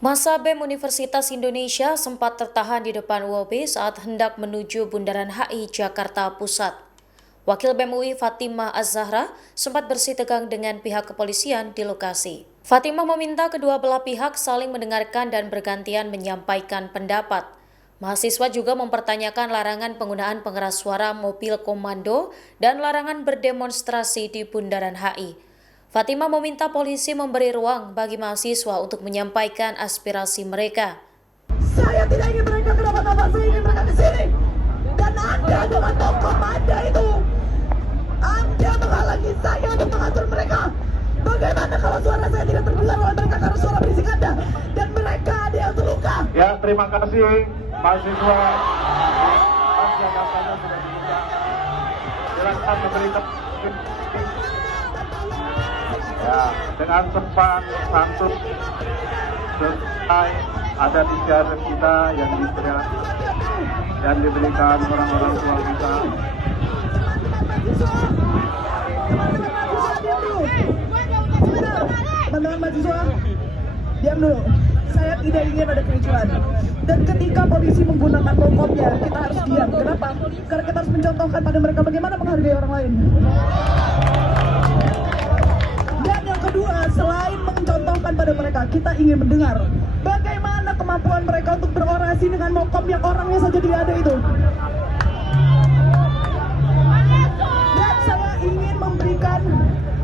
Massa BEM Universitas Indonesia sempat tertahan di depan UOB saat hendak menuju Bundaran HI Jakarta Pusat. Wakil BEM UI Fatimah Az-Zahra sempat bersih tegang dengan pihak kepolisian di lokasi. Fatimah meminta kedua belah pihak saling mendengarkan dan bergantian menyampaikan pendapat. Mahasiswa juga mempertanyakan larangan penggunaan pengeras suara mobil komando dan larangan berdemonstrasi di Bundaran HI. Fatimah meminta polisi memberi ruang bagi mahasiswa untuk menyampaikan aspirasi mereka. Saya tidak ingin mereka kenapa-napa, saya ingin mereka di sini. Dan Anda dengan tokoh Anda itu, Anda menghalangi saya untuk mengatur mereka. Bagaimana kalau suara saya tidak terdengar oleh mereka karena suara berisik Anda dan mereka ada yang terluka? Ya, terima kasih mahasiswa. Jakartanya sudah dibuka. Silakan memberikan. Ya, dengan sopan santun selesai ada tiga kita yang diberikan orang-orang tua kita. Teman-teman mahasiswa, diam dulu. Saya tidak ingin ada kericuhan. Dan ketika polisi menggunakan pokoknya, kita harus diam. Kenapa? Karena kita harus mencontohkan pada mereka bagaimana menghargai orang lain. Dan yang kedua, selain mencontohkan pada mereka, kita ingin mendengar bagaimana kemampuan mereka untuk berorasi dengan mokom yang orangnya saja tidak ada itu. Dan saya ingin memberikan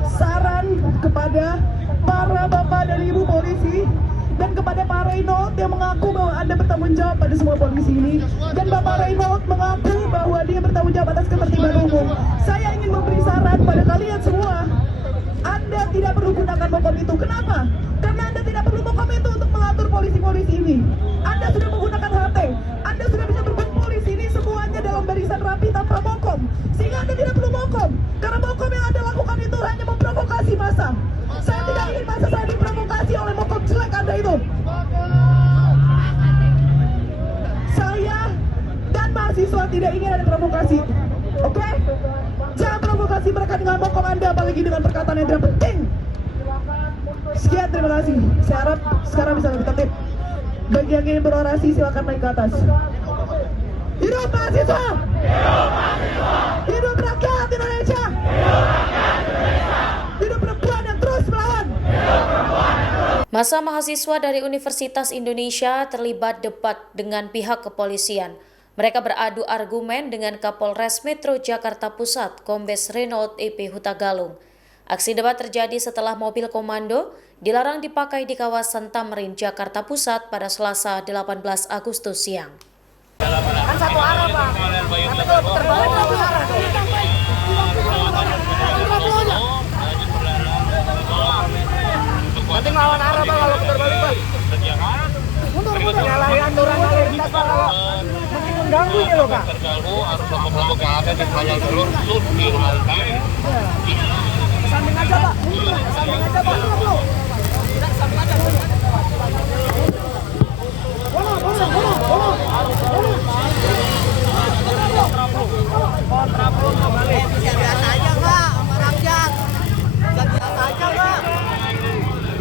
saran kepada para bapak dan ibu polisi dan kepada Pak Reynold yang mengaku bahwa Anda bertanggung jawab pada semua polisi ini, dan Bapak Reynold mengaku bahwa dia bertanggung jawab atas ketertiban umum. Saya ingin memberi saran pada kalian semua. Anda tidak perlu gunakan mokom itu. Kenapa? Karena Anda tidak perlu mokom itu untuk mengatur polisi-polisi ini. Anda sudah menggunakan HT. Anda sudah bisa berkumpul di sini semuanya dalam barisan rapi tanpa mokom. Sehingga Anda tidak perlu mokom. Karena mokom yang Anda lakukan itu hanya memprovokasi massa. Saya tidak ingin massa saya diprovokasi oleh mokom jelek Anda itu. Saya dan mahasiswa tidak ingin ada provokasi. Oke? Jangan provokasi mereka dengan mokom Anda, apalagi dengan perkataan yang tidak penting. Sekian, terima kasih. Saya harap sekarang bisa lebih tertib. Bagi yang ingin berorasi, silakan naik ke atas. Hidup mahasiswa! Hidup mahasiswa! Hidup rakyat Indonesia! Hidup rakyat Indonesia! Hidup perempuan yang terus melawan! Hidup perempuan yang terus. Massa mahasiswa dari Universitas Indonesia terlibat debat dengan pihak kepolisian. Mereka beradu argumen dengan Kapolres Metro Jakarta Pusat, Kombes Reynold EP Hutagalung. Aksi debat terjadi setelah mobil komando dilarang dipakai di kawasan Tamrin, Jakarta Pusat pada Selasa 18 Agustus siang. Kan satu arah, Pak. Nanti kalau putar balik satu arah. Nanti melawan arah, Pak, kalau putar balik, Pak. Mundur. Nyalahin aturan lalu lintas, Pak. Makin mengganggu ini loh, Pak. Samping aja, Pak. Samping aja, Pak. Tidak, samping aja. Kontraplo kembali. Biasa aja, Pak. Meranjak. Biasa aja, Pak.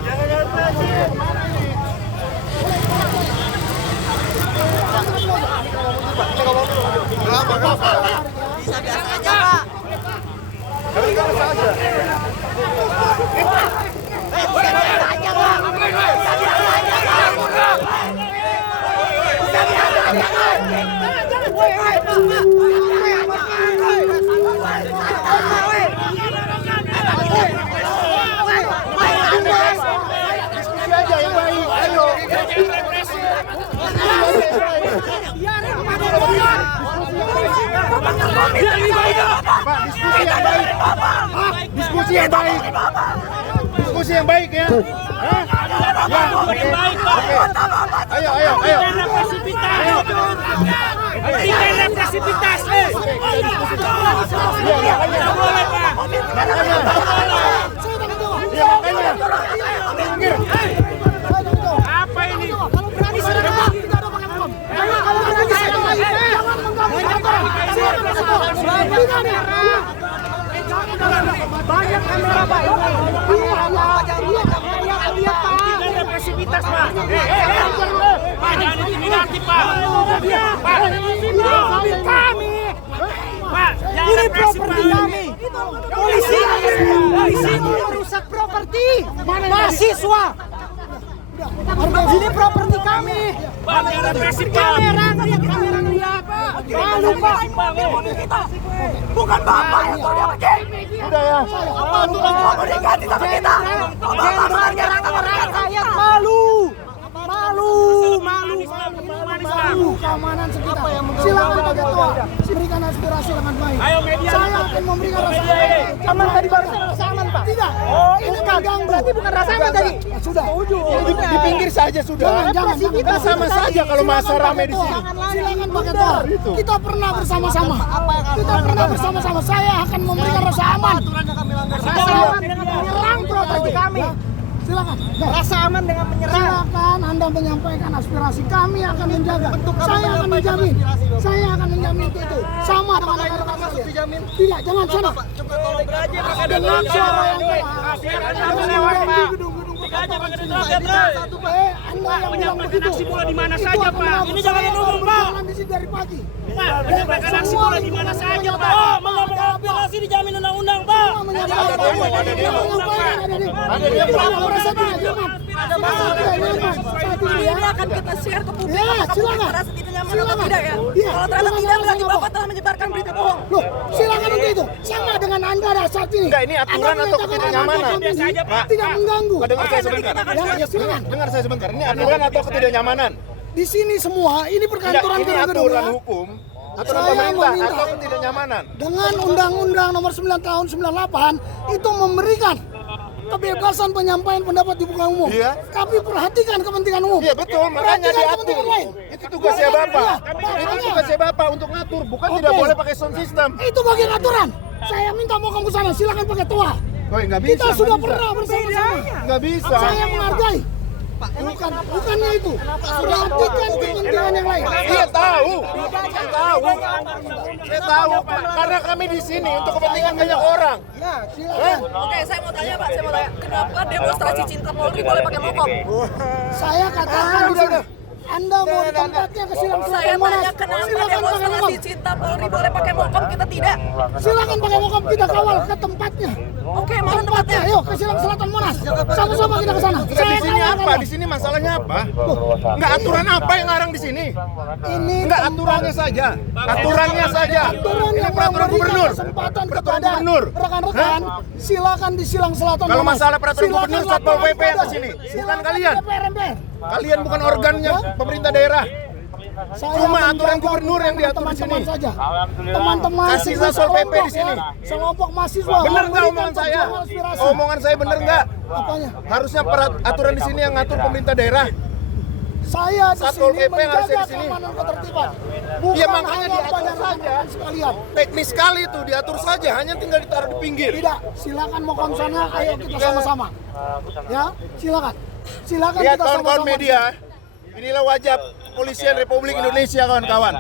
Jangan agresif. Bisa biasa aja, Pak. Biasa aja. Bisa biasa aja, Pak. Bisa biasa aja, Pak. Bisa biasa aja, Pak. Diskusi aja yang baik. Ayo. Diskusi yang baik. Diskusi yang baik ya. Ayo. Represivitas. Apa ini? Banyak kamera, Pak. Lihat, Pak. Represivitas, Pak. Pak, jangan intimidasi, Pak. Pak, ini kami. Pak, jangan represi, Pak. Polisi merusak properti mahasiswa. Ini properti kami. Pak, jangan represi, Pak. Kamera lihat. Malu, Pak. Bukan Bapak yang sudah begini. Udah ya. Apa komunikasi sama kita? Jenderal nyerang rakyat, malu. Keamanan sekitar. Silakan Pak Ketua, berikan aspirasi dengan baik. Ayo media. Saya akan memberikan rasa aman. Tadi barusan rasa aman, Pak. Tidak. Ini mengganggu. Berarti bukan rasa aman tadi. Sudah. Di pinggir saja sudah. Jangan. Kita sama saja kalau masa ramai di sini. Silakan Pak Ketua. Kita pernah bersama-sama. Saya akan memberikan rasa aman. Rasa aman dengan menyerang properti kami. Silakan. Rasa aman dengan menyerang. Silakan Anda menyampaikan aspirasi. Kami akan menjaga. Saya akan menjamin. Itu sama dengan rekan-rekan saya. Tidak, jangan sana. Dengan suara yang keras. Anda yang bilang begitu. Aksi bola di mana saja, Pak? Ini jangan dulu, Pak. Di sini dari pagi. Pak, menyampaikan aksi bola di mana saja, Pak? Oh, menyampaikan aspirasi dijamin undang-undang, Pak. Ini akan kita share ke publik. Apakah merasa tidak nyaman atau tidak ya? Kalau ternyata tidak, berarti Bapak telah menyebarkan berita bohong. Loh, silakan untuk itu. Sama dengan Anda saat ini. Enggak, ini aturan atau ketidaknyamanan? Tidak mengganggu. Dengar saya sebentar. Ya, silakan. Dengar saya sebentar. Ini aturan atau ketidaknyamanan? Di sini semua ini perkantoran Ini gedung-gedung. aturan hukum, aturan Saya pemerintah meminta. atau ketidaknyamanan? Dengan Undang-Undang Nomor 9 Tahun 98 itu memberikan kebebasan penyampaian pendapat di muka umum. Iya. Tapi perhatikan kepentingan umum. Iya betul, makanya Perhatikan diatur. kepentingan lain. Itu tugasnya Bapak. Iya, Itu tugasnya Bapak untuk ngatur, bukan tidak Oke. boleh pakai sound system. Itu bagian aturan. Saya minta mau kamu sana, silakan pakai tua. Oh, nggak bisa. Kita sudah pernah bersama-sama. Nggak bisa. Saya menghargai. Bukannya itu. Perhatikan kepentingan yang lain. Iya tahu. Saya tahu. Karena kami di sini untuk kepentingan banyak orang. Ya, silakan. Oke, saya mau tanya Pak, kenapa demonstrasi cinta Polri boleh pakai mokom? Saya katakan di sini. Anda mau di tempatnya ke silang Saya selatan Monas. tanya kenapa Silakan pakai mokom. demonstrasi cinta Polri boleh pakai mokom, kita tidak? Silakan pakai mokom, kita kawal ke tempatnya. Oke, mana tempatnya? Ayo ke silang selatan Monas. Sama-sama kita ke sana. Di sini apa? Di sini masalahnya apa? Nggak aturan apa yang ngarang di sini? Ini Nggak aturannya saja. Aturannya saja. aturan Ini yang peraturan memberikan gubernur. kesempatan Peraturan kepada gubernur. rekan-rekan. Silakan di silang selatan Kalau Monas. masalah peraturan Silakan gubernur, Satpol laporan PP yang kepada- ke sini. Bukan Silakan kalian. DPR. Kalian bukan organnya pemerintah daerah. Saya Cuma menjaga aturan gubernur yang diatur di teman-teman sini. saja. Teman-teman Kasih Satpol PP di sini. Selompok mahasiswa. Bener nggak memberikan omongan saya? perjuangan aspirasi. Omongan saya bener nggak? Apanya? Harusnya aturan di sini yang ngatur pemerintah daerah. Saya di Satpol sini PP yang harus menjaga di sini. keamanan ketertiban. Bukan Ya, makanya hanya diatur pada saja. rekan-rekan sekalian. Teknis sekali itu diatur saja, hanya tinggal ditaruh di pinggir. Tidak, silakan mau kom sana, ayo kita sama-sama. Ya, silakan. Silakan Lihat kita kawan-kawan sama-sama. media, inilah wajah kepolisian Republik Indonesia kawan-kawan.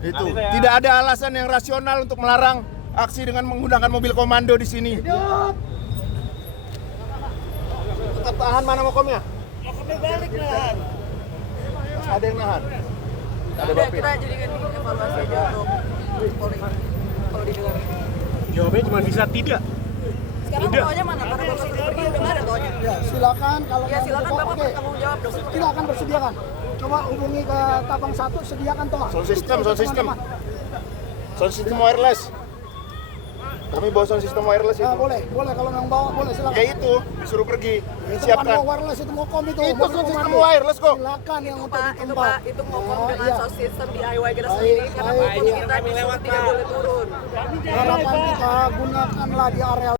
Itu tidak ada alasan yang rasional untuk melarang aksi dengan menggunakan mobil komando di sini. Tetap tahan, mana mokomnya? Mokomnya balik lah. Ada yang nahan. Ada Udah, Bapak. kita jadikan ini evaluasi aja untuk Polri. Kalau didengar. Jawabannya cuma bisa tidak. Sekarang toanya mana? Karena Bapak sudah pergi, udah nggak ada toanya. Ya, silakan kalau Ya, mau silakan toa, Bapak oke. bertanggung jawab dong. Kita akan persediakan. Coba hubungi ke Tabang 1, sediakan toa. Sound system, Untuk sound system. teman-teman. Sound system wireless. Kami bawa sound system wireless Ya, itu. boleh kalau yang bawa boleh silakan. Ya itu, disuruh pergi, Itu disiapkan. bukan wireless, itu mokom itu. Itu mobil sound system komando. wireless kok. Silakan yang untuk Pak, di itu tempat. Pak, itu mokom Ya, dengan iya. sound system DIY kita Baik, sendiri karena baik, mokom iya. kita tidak boleh turun. Harapan kita gunakanlah di area